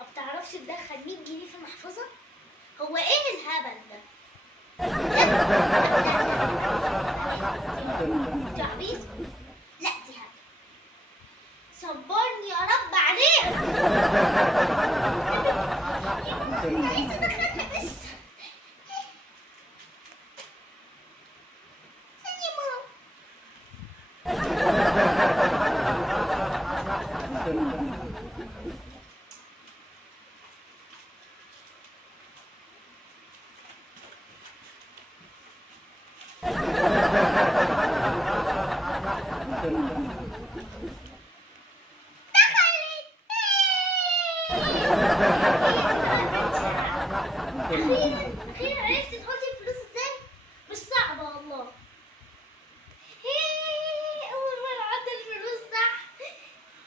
ما بتعرفش تدخل 100 جنيه في محفظة؟ هو ايه الهبل ده؟ انت عبيط؟ لا دي هبل. صبرني يا رب عليك. انا عايزة ادخلها بس. ثانية ماما. أخيرا عرفت تحطي الفلوس ازاي؟ مش صعبة والله. أول مرة أحط الفلوس صح.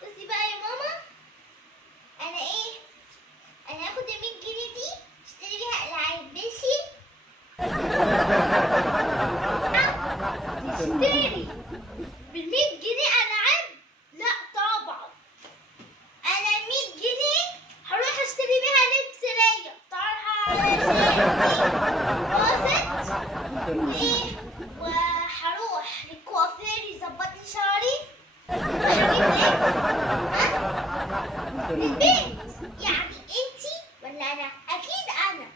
بصي بقى يا ماما، أنا هاخد ال 100 جنيه دي اشتري بيها ألعاب ماشي؟ تشتري بال 100 جنيه ألعاب؟ لا طبعا. أنا 100 جنيه هروح اشتري بيها لبس ليا، طرحة على وايه، وهروح للكوافير يظبط لي شعري، وهجيب لبس للبيت. يعني انتي ولا انا؟ اكيد انا.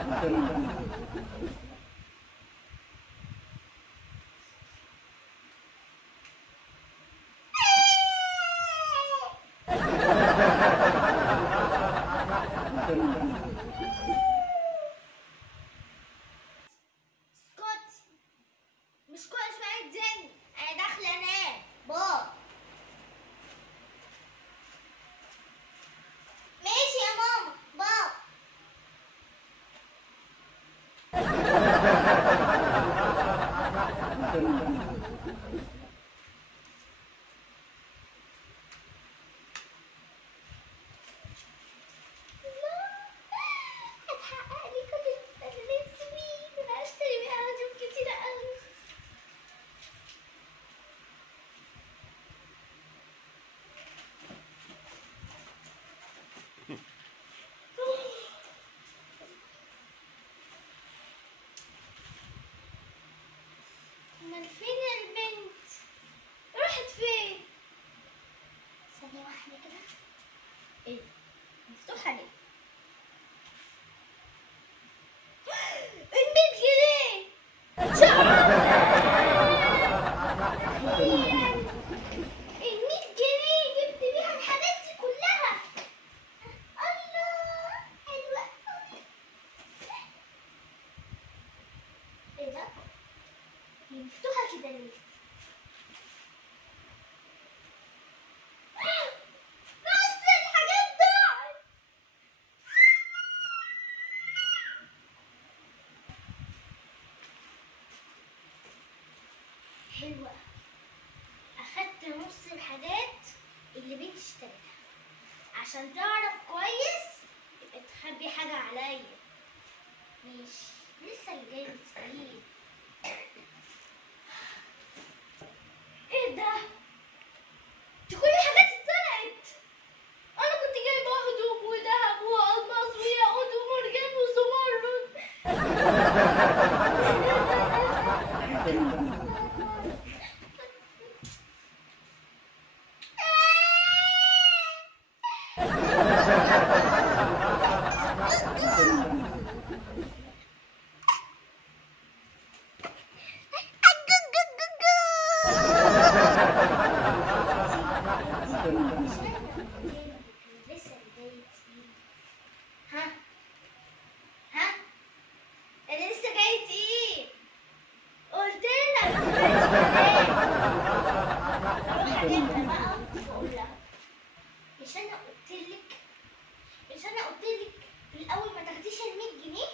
حاضر يا ماما. اسكتي، مش كل شوية تزني، انا داخلة انام. بابا ماشي يا ماما. بابا هتحقق لي كل اللي انا نفسي فيه. انا هشتري بيها هدوم كتيرة قوي. امال فين البنت؟ راحت فين؟ ثانية واحدة كده. ايه ده؟ مفتوحة ليه؟ ال 100 جنيه أخيراً ال 100 جنيه جبت بيها الحاجات دي كلها. الله حلوة أوي. ايه ده؟ هي مفتوحة كده ليه؟ نص الحاجات ضاعت. حلوة. أخدت نص الحاجات اللي بنتي اشتريتها. عشان تعرف كويس يبقى تخبي حاجة عليا. ماشي، لسه اللي جاي كتير. ايه ده؟ دي كل الحاجات اتسرقت. انا كنت جايبه هدوم وذهب والماس وياقوت ومرجان وزمرد. لسه اللي جاي تقيل. ها انا لسه جاي تقيل. قلت لك اروح اجيبها بقى واقول لها مش انا قلت لك في الاول ما تاخديش ال 100 جنيه.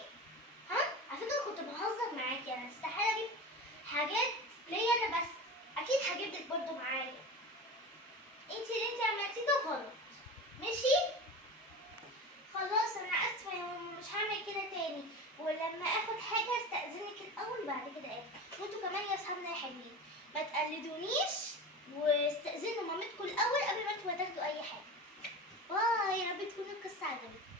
ها على فكره كنت بهزر معاكي. حلوين. ما تقلدونيش واستأذنوا مامتكم الأول قبل ما انتوا تاخدوا أي حاجة. باي، يا رب تكون القصة عجبتكم.